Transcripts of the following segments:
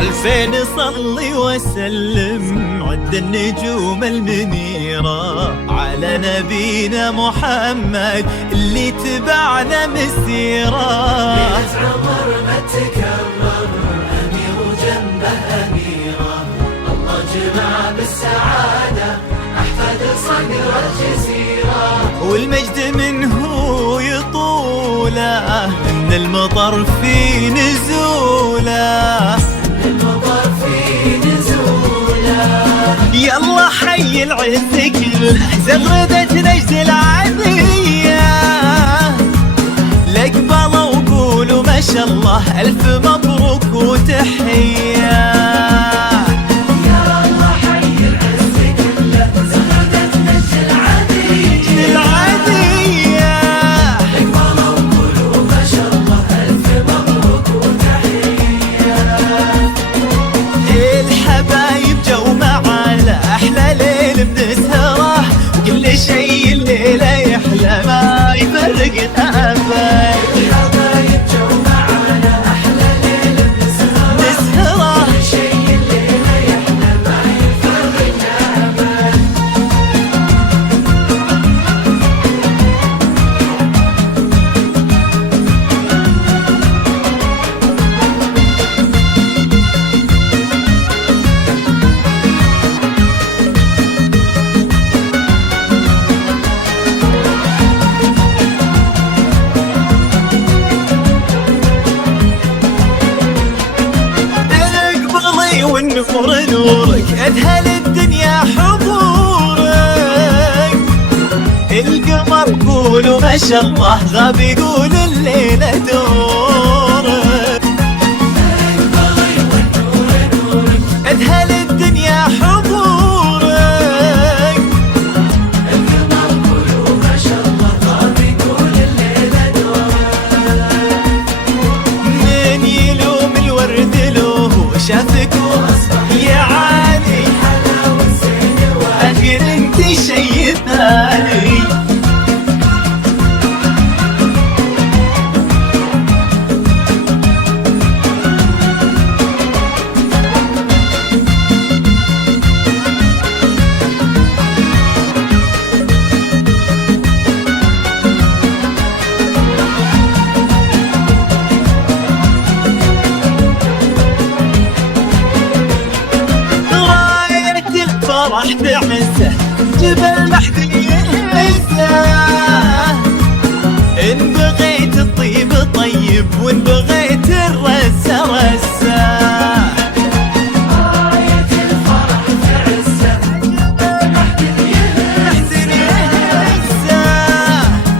2000 صلي وسلم عد النجوم المنيرة على نبينا محمد اللي تبعنا مسيرة. ليلة عمر ما تكرر أمير وجنبه أميرة، الله جمع بالسعادة أحفاد صقر الجزيرة. والمجد منه يطوله من المطر في نزوله، يلا حي العز كله زغردة نجد العادية، لقبلوا وقولوا ما شاء الله ألف مبروك وتحية. يا الله حي العز كله زغردة نجد العادية، لقبلوا وقولوا ما شاء الله ألف مبروك وتحية. الحبايب جو معانا أحلى ليل بنسهره، وكل شيء الليلة يحلى ما يفرق الأبد. الحبايب جو معانا أحلى ليل بنسهره، كل شيء الليلة يحلى ما يفرق الأبد. والنور نورك أدهل الدنيا حضورك، القمر قولوا ما شاء الله غاب يقول الليلة دورك. أدهل الدنيا حضورك، القمر قولوا ما شاء الله غاب يقول الليلة دورك. من يلوم الورد له شافك يا عالي أخير انت شي ثاني. راح تعزه جبل محدي يهزه، إن بغيت الطيب طيب وإن بغيت الرزة رزة. راية الفرح تعزه جبل محدي يهزه،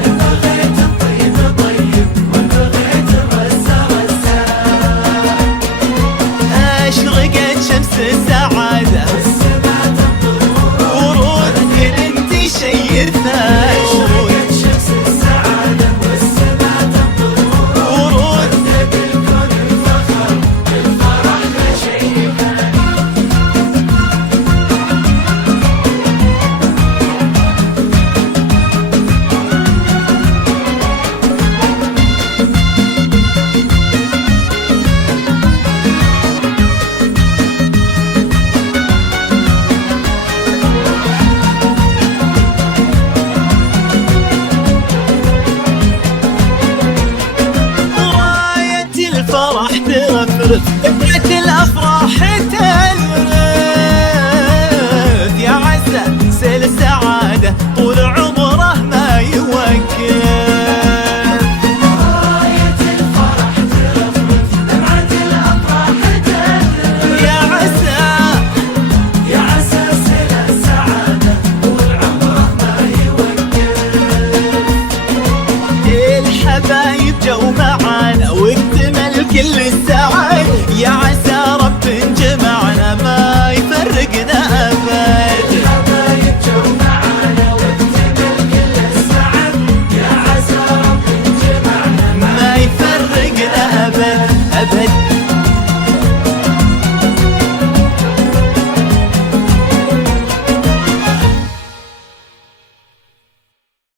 إن بغيت الطيب طيب وإن بغيت الرزة رزة. أشرقت شمس السعادة أشرقت شمس السعادة والسماء تنطر ورود، بالكون الفخر الفرح ما شيء ثاني. الفرح ترفرف